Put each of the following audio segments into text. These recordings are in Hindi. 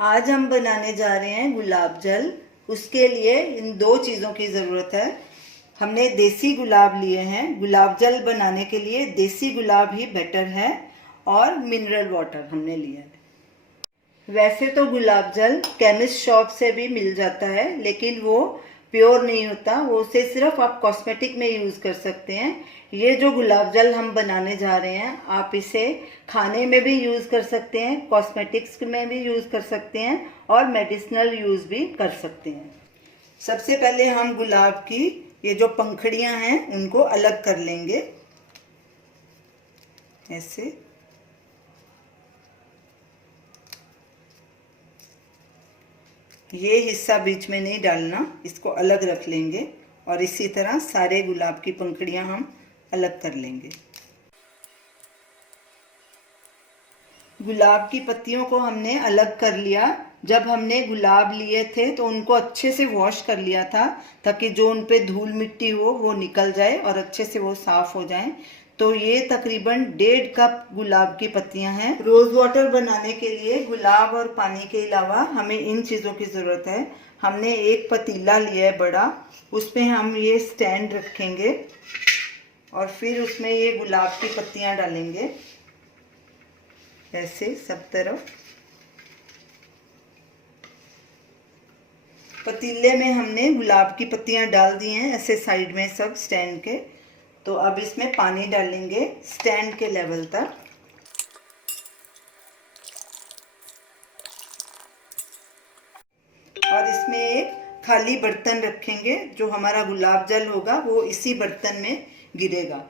आज हम बनाने जा रहे हैं गुलाब जल। उसके लिए इन दो चीज़ों की ज़रूरत है। हमने देसी गुलाब लिए हैं। गुलाब जल बनाने के लिए देसी गुलाब ही बेटर है और मिनरल वाटर हमने लिया है। वैसे तो गुलाब जल केमिस्ट शॉप से भी मिल जाता है, लेकिन वो प्योर नहीं होता। वो उसे सिर्फ आप कॉस्मेटिक में यूज़ कर सकते हैं। ये जो गुलाब जल हम बनाने जा रहे हैं, आप इसे खाने में भी यूज़ कर सकते हैं, कॉस्मेटिक्स में भी यूज़ कर सकते हैं और मेडिसिनल यूज़ भी कर सकते हैं। सबसे पहले हम गुलाब की ये जो पंखुड़ियाँ हैं उनको अलग कर लेंगे ऐसे। ये हिस्सा बीच में नहीं डालना, इसको अलग रख लेंगे और इसी तरह सारे गुलाब की पंखुड़ियां हम अलग कर लेंगे। गुलाब की पत्तियों को हमने अलग कर लिया। जब हमने गुलाब लिए थे तो उनको अच्छे से वॉश कर लिया था, ताकि जो उन पे धूल मिट्टी हो वो निकल जाए और अच्छे से वो साफ हो जाए। तो ये तकरीबन 1.5 कप गुलाब की पत्तियां हैं। रोज वाटर बनाने के लिए गुलाब और पानी के अलावा हमें इन चीज़ों की ज़रूरत है। हमने एक पतीला लिया है बड़ा, उसमें हम ये स्टैंड रखेंगे और फिर उसमें ये गुलाब की पत्तियां डालेंगे ऐसे सब तरफ। पतीले में हमने गुलाब की पत्तियां डाल दी हैं ऐसे साइड में सब स्टैंड के। तो अब इसमें पानी डालेंगे स्टैंड के लेवल तक। और इसमें एक खाली बर्तन रखेंगे, जो हमारा गुलाब जल होगा वो इसी बर्तन में गिरेगा।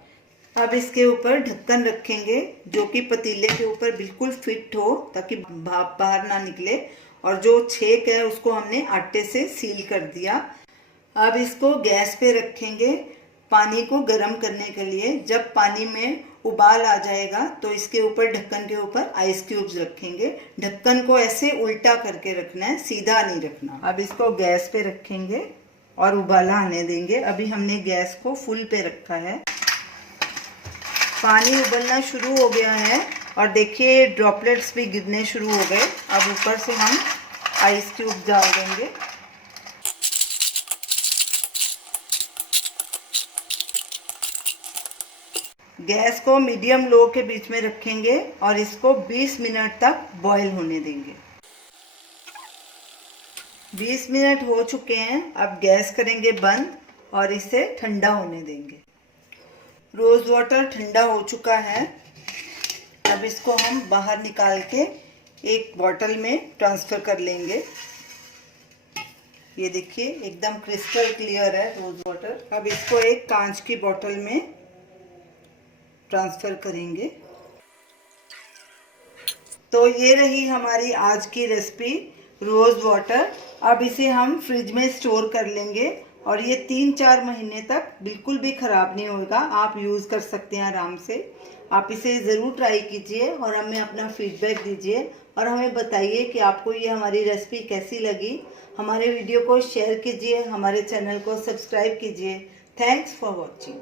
अब इसके ऊपर ढक्कन रखेंगे जो कि पतीले के ऊपर बिल्कुल फिट हो, ताकि भाप बाहर ना निकले। और जो छेक है उसको हमने आटे से सील कर दिया। अब इसको गैस पे रखेंगे पानी को गर्म करने के लिए। जब पानी में उबाल आ जाएगा तो इसके ऊपर ढक्कन के ऊपर आइस क्यूब्स रखेंगे। ढक्कन को ऐसे उल्टा करके रखना है, सीधा नहीं रखना। अब इसको गैस पे रखेंगे और उबाला आने देंगे। अभी हमने गैस को फुल पे रखा है। पानी उबलना शुरू हो गया है और देखिए ड्रॉपलेट्स भी गिरने शुरू हो गए। अब ऊपर से हम आइस क्यूब डाल देंगे। गैस को मीडियम लो के बीच में रखेंगे और इसको 20 मिनट तक बॉईल होने देंगे। 20 मिनट हो चुके हैं। अब गैस करेंगे बंद और इसे ठंडा होने देंगे। रोज वाटर ठंडा हो चुका है। अब इसको हम बाहर निकाल के एक बॉटल में ट्रांसफ़र कर लेंगे। ये देखिए एकदम क्रिस्टल क्लियर है रोज वाटर। अब इसको एक कांच की बॉटल में ट्रांसफ़र करेंगे। तो ये रही हमारी आज की रेसिपी रोज़ वाटर। अब इसे हम फ्रिज में स्टोर कर लेंगे और ये 3-4 महीने तक बिल्कुल भी ख़राब नहीं होगा। आप यूज़ कर सकते हैं आराम से। आप इसे ज़रूर ट्राई कीजिए और हमें अपना फीडबैक दीजिए और हमें बताइए कि आपको ये हमारी रेसिपी कैसी लगी। हमारे वीडियो को शेयर कीजिए, हमारे चैनल को सब्सक्राइब कीजिए। Thanks for watching.